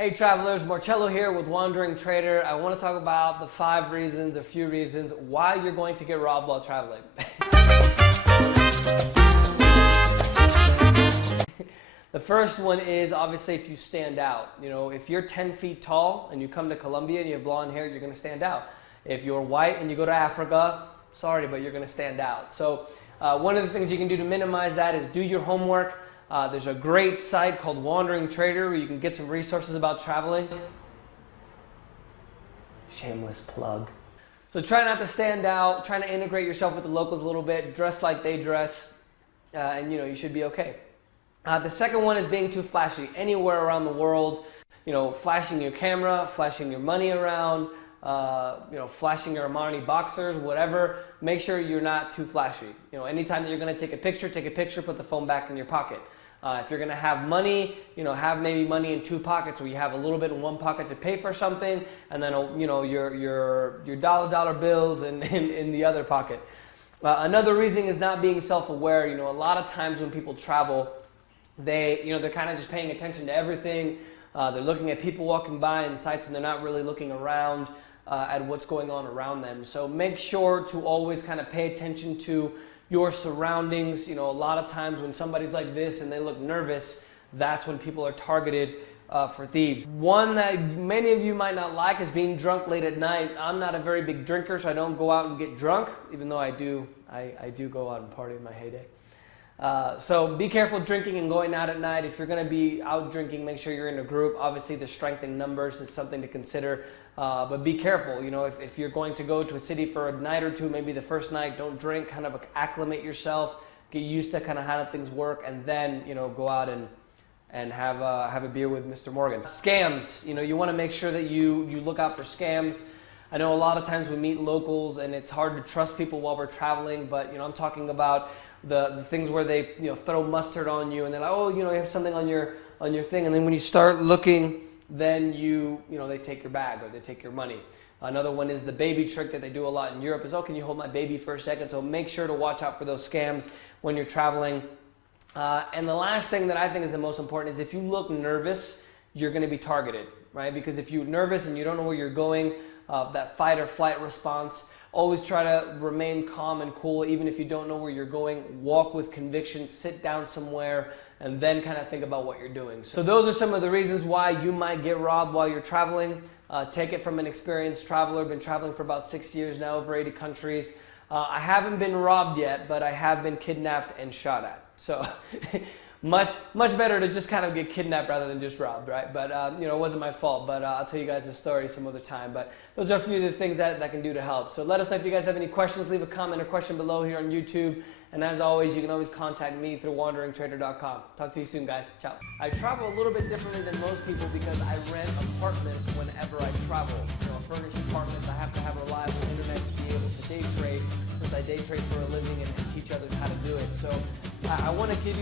Hey travelers, Marcello here with Wandering Trader. I want to talk about the a few reasons why you're going to get robbed while traveling. The first one is obviously if you stand out. You know, if you're 10 feet tall and you come to Colombia and you have blonde hair, you're going to stand out. If you're white and you go to Africa, sorry, but you're going to stand out. So one of the things you can do to minimize that is do your homework. There's a great site called Wandering Trader where you can get some resources about traveling. Shameless plug. So try not to stand out, try to integrate yourself with the locals a little bit, dress like they dress, and you should be okay. The second one is being too flashy. Anywhere around the world, flashing your camera, flashing your money around, flashing your Armani boxers, whatever. Make sure you're not too flashy. Anytime that you're going to take a picture, put the phone back in your pocket. If you're going to have money, have maybe money in two pockets, where you have a little bit in one pocket to pay for something, and then your dollar bills in the other pocket. Another reason is not being self-aware. A lot of times when people travel, they're kind of just paying attention to everything. They're looking at people walking by in sites, and they're not really looking around at what's going on around them. So make sure to always kind of pay attention to your surroundings. A lot of times when somebody's like this and they look nervous, that's when people are targeted for thieves. One that many of you might not like is being drunk late at night. I'm not a very big drinker, so I don't go out and get drunk, even though I do go out and party in my heyday. So be careful drinking and going out at night. If you're going to be out drinking, make sure you're in a group. Obviously, the strength in numbers is something to consider. But be careful. If you're going to go to a city for a night or two, maybe the first night, don't drink. Kind of acclimate yourself, get used to kind of how things work, and then go out and have a beer with Mr. Morgan. Scams. You want to make sure that you look out for scams. I know a lot of times we meet locals and it's hard to trust people while we're traveling, but I'm talking about the things where they throw mustard on you and they're like, oh, you have something on your thing, and then when you start looking, then they take your bag or they take your money. Another one is the baby trick that they do a lot in Europe is, oh, can you hold my baby for a second? So make sure to watch out for those scams when you're traveling. And the last thing that I think is the most important is if you look nervous, you're going to be targeted, right? Because if you're nervous and you don't know where you're going, that fight or flight response, always try to remain calm and cool. Even if you don't know where you're going, walk with conviction, sit down somewhere, and then kind of think about what you're doing. So those are some of the reasons why you might get robbed while you're traveling. Take it from an experienced traveler. Been traveling for about 6 years now, over 80 countries. I haven't been robbed yet, but I have been kidnapped and shot at. So much better to just kind of get kidnapped rather than just robbed, right? But it wasn't my fault, but I'll tell you guys the story some other time. But those are a few of the things that can do to help. So let us know if you guys have any questions. Leave a comment or question below here on YouTube. And as always, you can always contact me through wanderingtrader.com. Talk to you soon, guys. Ciao. I travel a little bit differently than most people because I rent apartments whenever I travel. Furnished apartments. I have to have reliable internet to be able to day trade, since I day trade for a living and teach others how to do it. So I want to give you